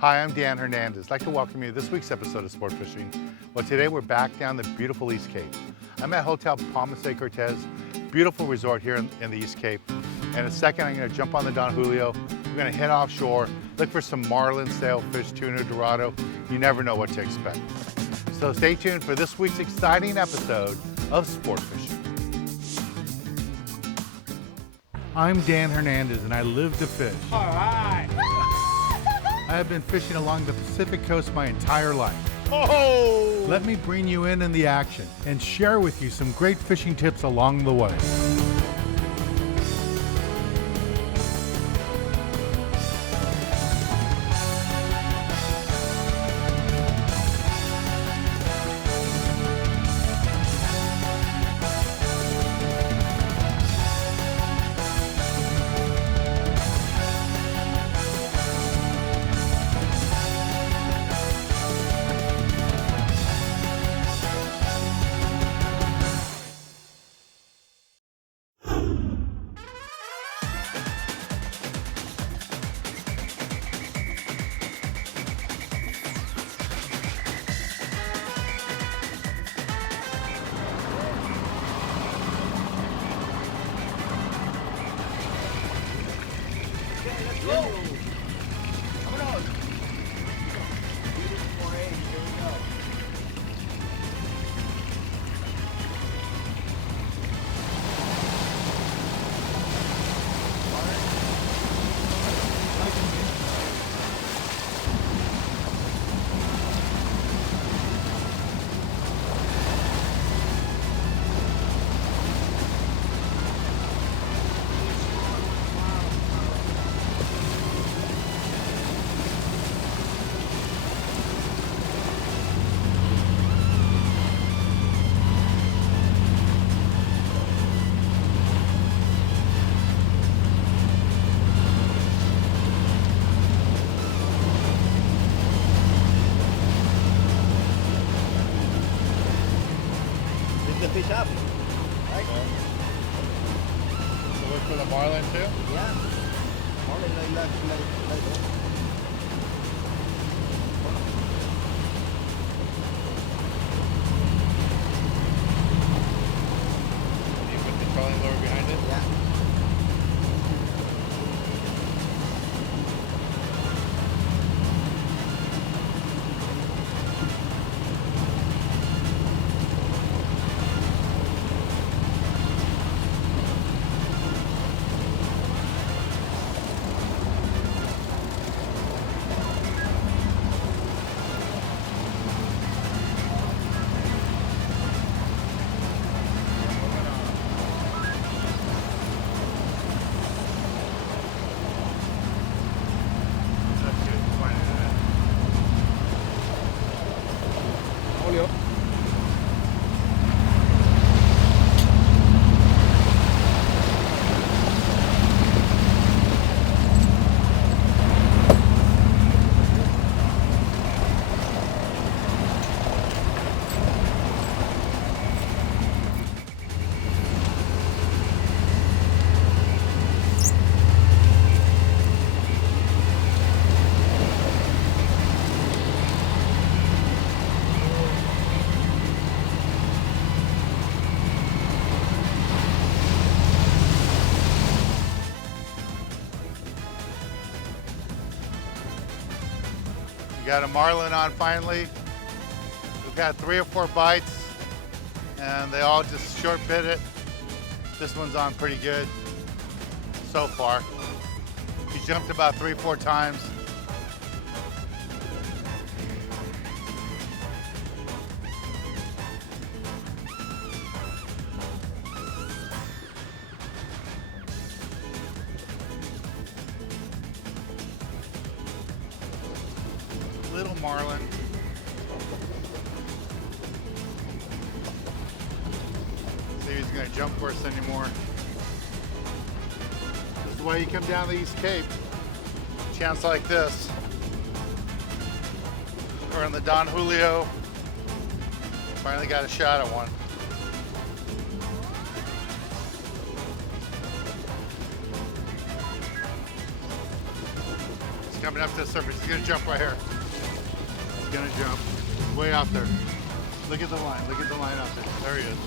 Hi, I'm Dan Hernandez. I'd like to welcome you to this week's episode of Sport Fishing. Well, today we're back down the beautiful East Cape. I'm at Hotel Palmas de Cortez, beautiful resort here in the East Cape. In a second, I'm going to jump on the Don Julio. We're going to head offshore, look for some marlin, sailfish, tuna, dorado. You never know what to expect. So stay tuned for this week's exciting episode of Sport Fishing. I'm Dan Hernandez and I live to fish. All right. I have been fishing along the Pacific coast my entire life. Oh! Let me bring you in the action and share with you some great fishing tips along the way. The fish up, right? So look for the marlin too? Yeah. Marlin like that. You put the trolling lure behind it? Yeah. That's good. Find it. Julio. We got a marlin on finally. We've had 3 or 4 bites and they all just short bit it. This one's on pretty good so far. He jumped about 3 or 4 times. Little marlin. See if he's gonna jump for us anymore. This is why you come down the East Cape. Chance like this. We're in the Don Julio. Finally got a shot at one. coming up to the surface. He's gonna jump right here. He's gonna jump way out there. Look at the line. Look at the line out there. There he is.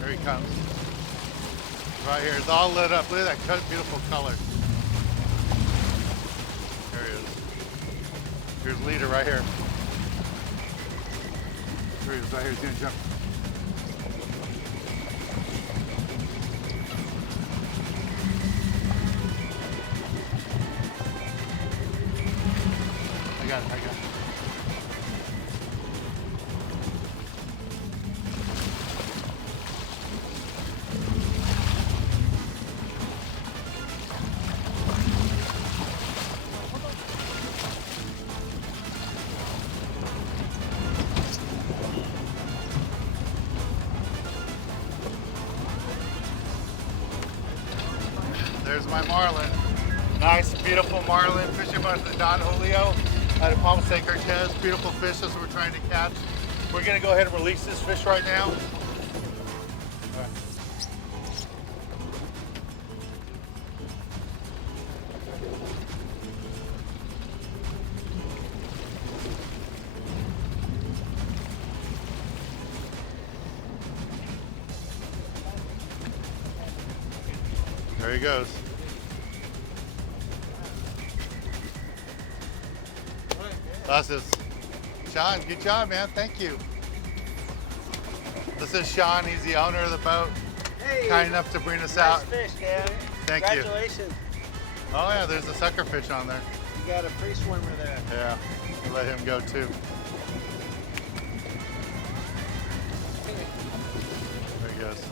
There he comes. Right here. It's all lit up. Look at that beautiful color. There he is. Here's leader right here. There he is right here. He's gonna jump. I got it. There's my Marlin. Nice, beautiful Marlin fishing by the Don Julio out of Palma San Cortez. Beautiful fish, that's what we're trying to catch. We're gonna go ahead and release this fish right now. All right. There he goes. That's just Sean, good job, man. Thank you. This is Sean. He's the owner of the boat. Hey, Kind enough to bring us nice out. fish, Dan. Thank you. Congratulations. Oh yeah, there's a sucker fish on there. You got a free swimmer there. Yeah, we'll let him go too. There he goes.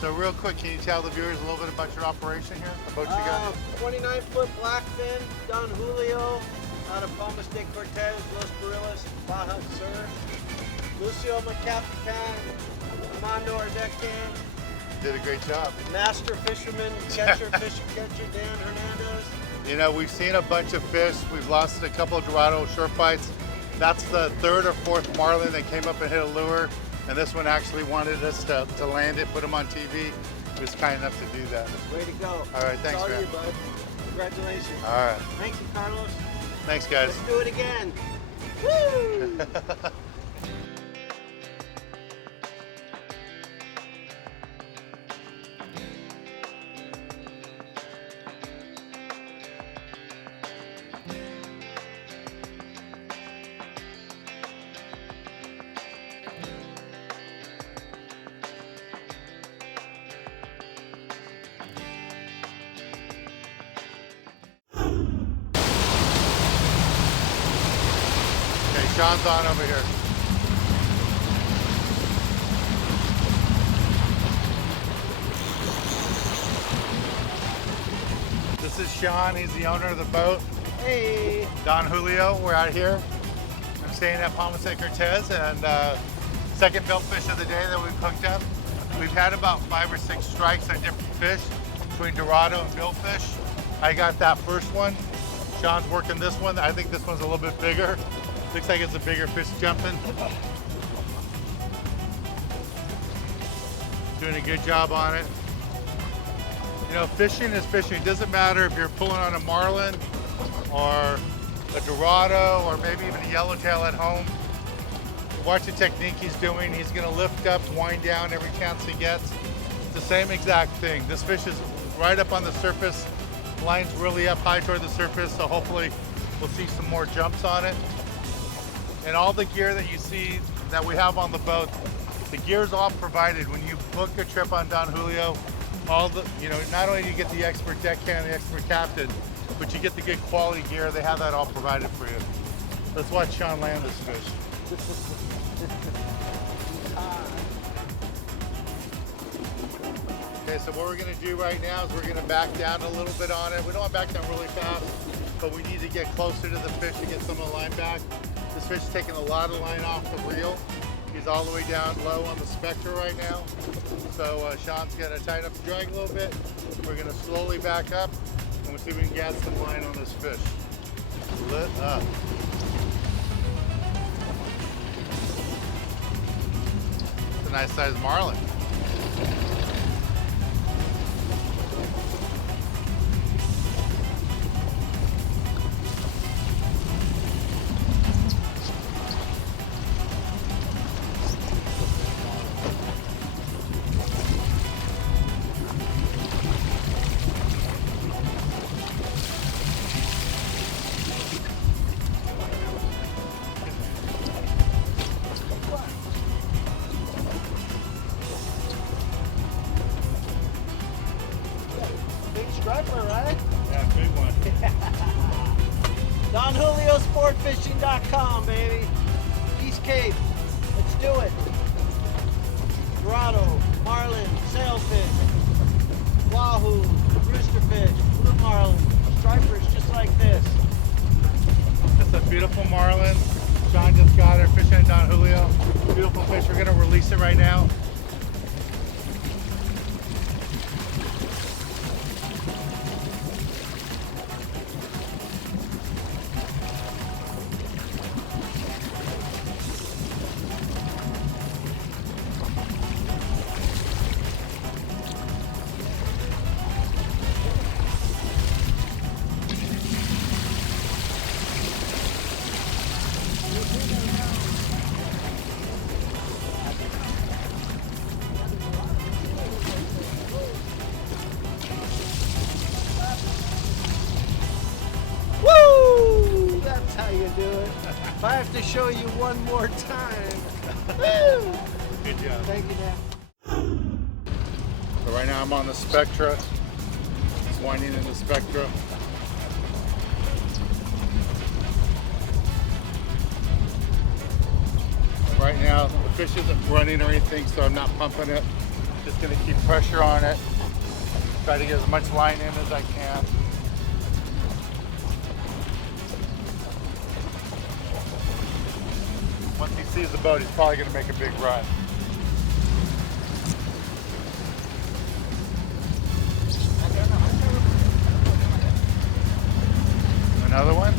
So real quick, can you tell the viewers a little bit about your operation here? The boat you got? 29-foot blackfin, Don Julio, out of Palma San Cortez, Los Barillas, Baja Sur. Lucio Macapitan, Armando Ardeccan, Did a great job. master fisherman, catcher, fisher catcher, Dan Hernandez. You know, we've seen a bunch of fish. We've lost a couple of Dorado short bites. That's the third or fourth Marlin that came up and hit a lure. And this one actually wanted us to land it, put him on TV. He was kind enough to do that. Way to go. All right, thanks, It's all man. you, bud. Congratulations. All right. Thank you, Carlos. Thanks, guys. Let's do it again. Woo! Okay, Sean's on over here. This is Sean. He's the owner of the boat. Hey. Don Julio, we're out here. I'm staying at Palma San Cortez, and second belt fish of the day that we've hooked up. We've had about 5 or 6 strikes on different fish between Dorado and billfish. I got that first one. Sean's working this one. I think this one's a little bit bigger. Looks like it's a bigger fish jumping. Doing a good job on it. You know, fishing is fishing. It doesn't matter if you're pulling on a Marlin or a Dorado or maybe even a yellowtail at home. Watch the technique he's doing. He's gonna lift up, wind down every chance he gets. It's the same exact thing. This fish is right up on the surface. Line's really up high toward the surface, so hopefully we'll see some more jumps on it. And all the gear that you see that we have on the boat, the gear's all provided. When you book a trip on Don Julio, not only do you get the expert deckhand, the expert captain, but you get the good quality gear. They have that all provided for you. Let's watch Sean land this fish. Okay, so what we're gonna do right now is we're gonna back down a little bit on it. We don't want to back down really fast, but we need to get closer to the fish to get some of the line back. This fish is taking a lot of line off the reel. He's all the way down low on the spectra right now. So Sean's gonna tighten up the drag a little bit. We're gonna slowly back up and we'll see if we can get some line on this fish. Lit up. a nice sized marlin. Big striper, right? Yeah, big one. DonJulioSportFishing.com, baby. East Cape. Let's do it. Dorado, marlin, sailfish, wahoo, roosterfish, blue marlin, stripers just like this. That's a beautiful marlin. John just got her fishing at Don Julio. Beautiful fish. We're gonna release it right now. Woo! That's how you do it. If I have to show you one more time. Woo! Good job. Thank you, Dan. So right now I'm on the Spectra. It's winding in the Spectra. Right now the fish isn't running or anything, so I'm not pumping it. Just gonna keep pressure on it. Try to get as much line in as I can. Once he sees the boat, he's probably gonna make a big run. Another one?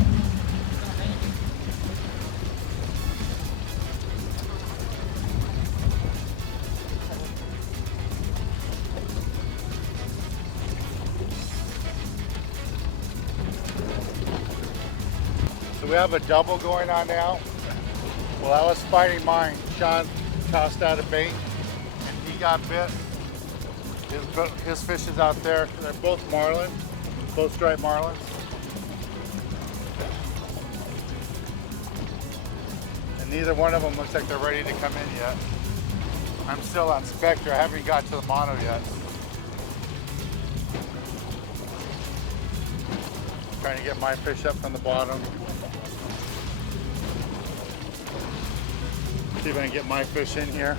So we have a double going on now. While I was fighting mine, Sean tossed out a bait and he got bit. His fish is out there. They're both marlin, both striped marlins. And neither one of them looks like they're ready to come in yet. I'm still on Spectre. I haven't got to the mono yet. Trying to get my fish up from the bottom. See if I can get my fish in here.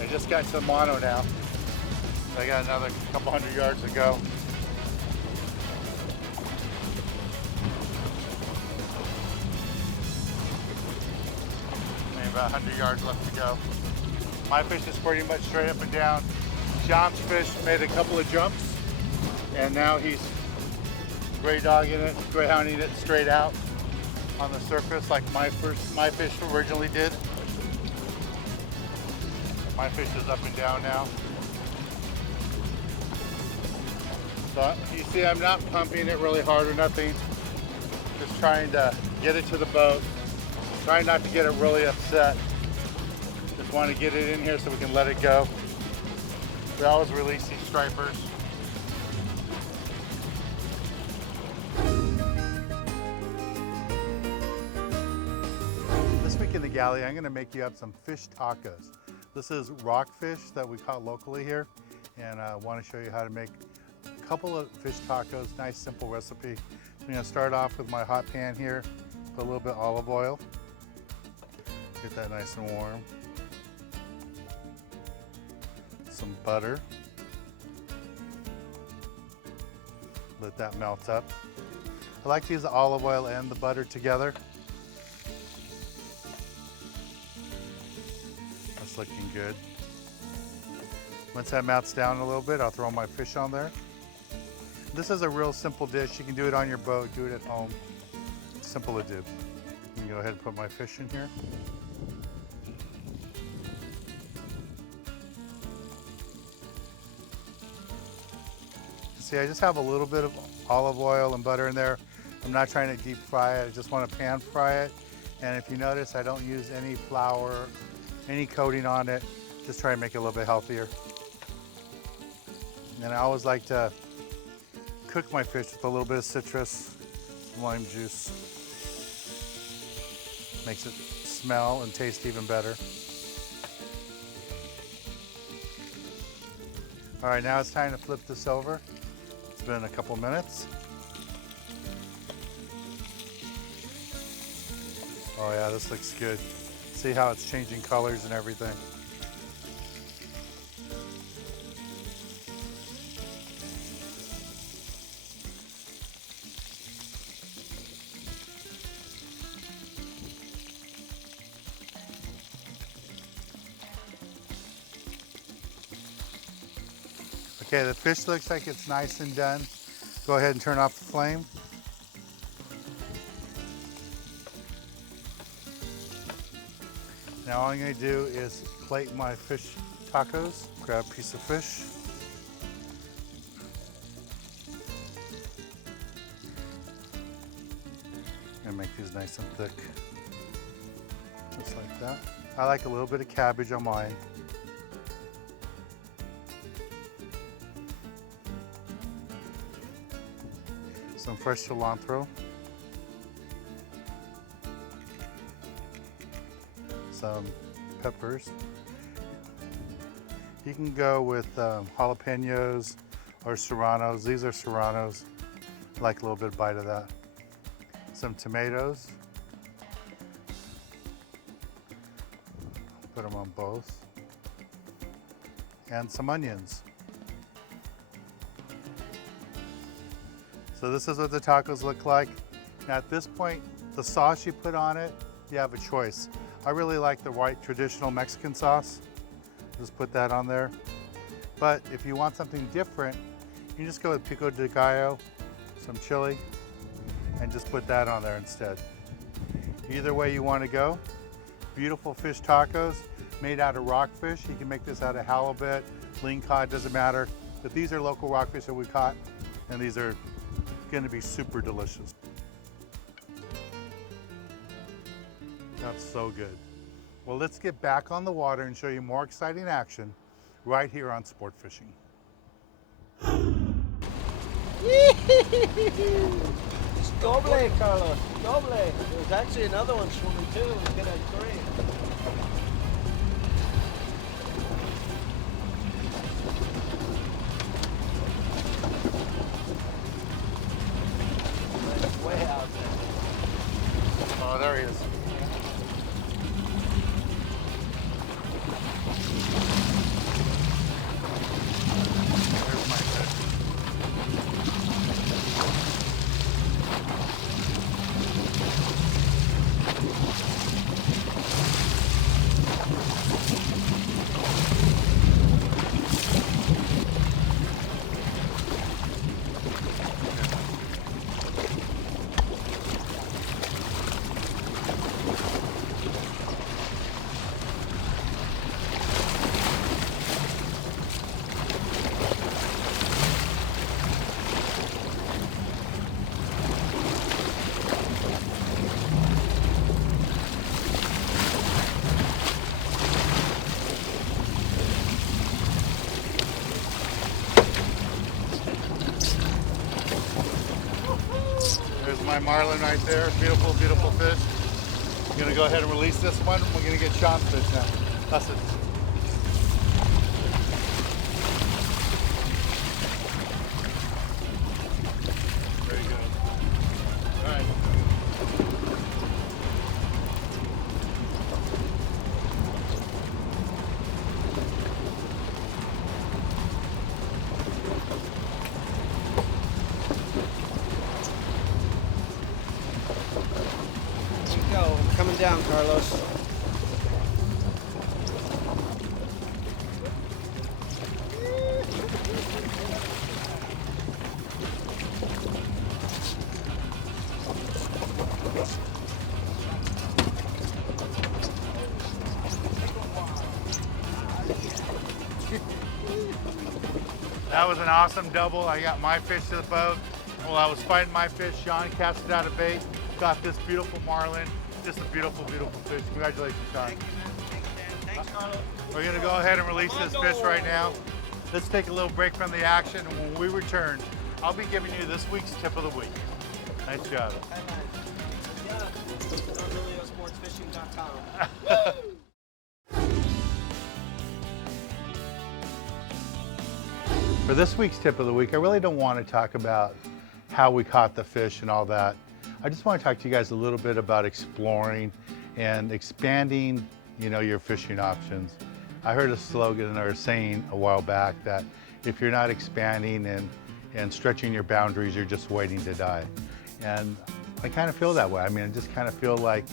I just got to the mono now. I got another couple hundred yards to go. Maybe about 100 yards left to go. My fish is pretty much straight up and down. John's fish made a couple of jumps, and now he's greyhounding it straight out on the surface like my fish originally did. My fish is up and down now. So you see, I'm not pumping it really hard or nothing. Just trying to get it to the boat. Trying not to get it really upset. Just want to get it in here so we can let it go. We always release these stripers. This week in the galley, I'm going to make you up some fish tacos. This is rockfish that we caught locally here, and I want to show you how to make a couple of fish tacos. Nice, simple recipe. I'm going to start off with my hot pan here. Put a little bit of olive oil. Get that nice and warm. Some butter. Let that melt up. I like to use the olive oil and the butter together. That's looking good. Once that melts down a little bit, I'll throw my fish on there. This is a real simple dish. You can do it on your boat, do it at home. It's simple to do. You can go ahead and put my fish in here. See, I just have a little bit of olive oil and butter in there. I'm not trying to deep fry it. I just want to pan fry it. And if you notice, I don't use any flour, any coating on it. Just try to make it a little bit healthier. And I always like to cook my fish with a little bit of citrus, lime juice. Makes it smell and taste even better. All right, now it's time to flip this over. It's been a couple minutes. Oh yeah, this looks good. See how it's changing colors and everything. Okay, the fish looks like it's nice and done. Go ahead and turn off the flame. Now all I'm going to do is plate my fish tacos. Grab a piece of fish. And make these nice and thick. Just like that. I like a little bit of cabbage on mine. Some fresh cilantro. Some peppers. You can go with jalapenos or serranos. These are serranos. I like a little bit of bite of that. Some tomatoes. Put them on both. And some onions. So this is what the tacos look like. Now at this point, the sauce you put on it, you have a choice. I really like the white traditional Mexican sauce. Just put that on there. But if you want something different, you can just go with pico de gallo, some chili, and just put that on there instead. Either way you want to go. Beautiful fish tacos made out of rockfish. You can make this out of halibut, lean cod, doesn't matter. But these are local rockfish that we caught, and these are going to be super delicious. That's so good. Well, let's get back on the water and show you more exciting action right here on Sport Fishing. It's doble, Carlos. Doble. There's actually another one swimming too. We could have three. Way out there. Oh, there he is. There's my fish. There's my Marlin right there. Beautiful, beautiful fish. I'm gonna go ahead and release this one. We're gonna get Sean's fish now. That's it. There you go. All right. Go. Coming down, Carlos. That was an awesome double. I got my fish to the boat. While I was fighting my fish, Sean casted out a bait, got this beautiful marlin. Just a beautiful, beautiful fish. Congratulations, Sean. Thank you, man. Thanks, Dan. Thanks, Carlo. We're gonna go ahead and release this fish right now. Let's take a little break from the action, and when we return, I'll be giving you this week's tip of the week. Nice job. DonJulioSportsFishing.com. For this week's tip of the week, I really don't want to talk about how we caught the fish and all that. I just want to talk to you guys a little bit about exploring and expanding, your fishing options. I heard a slogan or a saying a while back that if you're not expanding and stretching your boundaries, you're just waiting to die. And I kind of feel that way. I mean, I just kind of feel like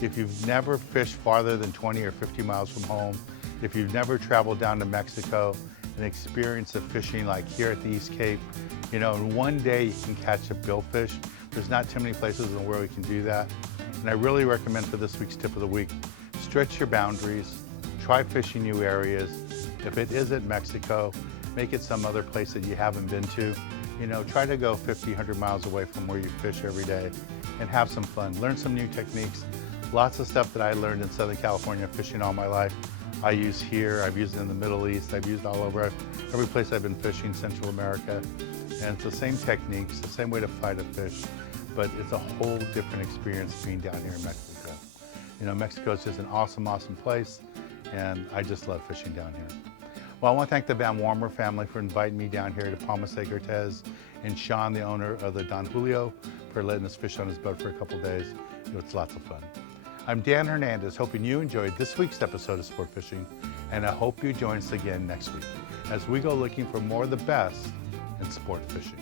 if you've never fished farther than 20 or 50 miles from home, if you've never traveled down to Mexico and experienced the fishing like here at the East Cape, in one day you can catch a billfish. There's not too many places in the world you can do that. And I really recommend for this week's tip of the week, stretch your boundaries, try fishing new areas. If it isn't Mexico, make it some other place that you haven't been to. Try to go 50, 100 miles away from where you fish every day and have some fun. Learn some new techniques. Lots of stuff that I learned in Southern California fishing all my life, I use here. I've used it in the Middle East. I've used all over every place I've been fishing, Central America. And it's the same techniques, the same way to fight a fish, but it's a whole different experience being down here in Mexico. Mexico is just an awesome, awesome place, and I just love fishing down here. Well, I want to thank the Van Warmer family for inviting me down here to Palmas de Cortez, and Sean, the owner of the Don Julio, for letting us fish on his boat for a couple days. It was lots of fun. I'm Dan Hernandez, hoping you enjoyed this week's episode of Sport Fishing, and I hope you join us again next week as we go looking for more of the best in sport fishing.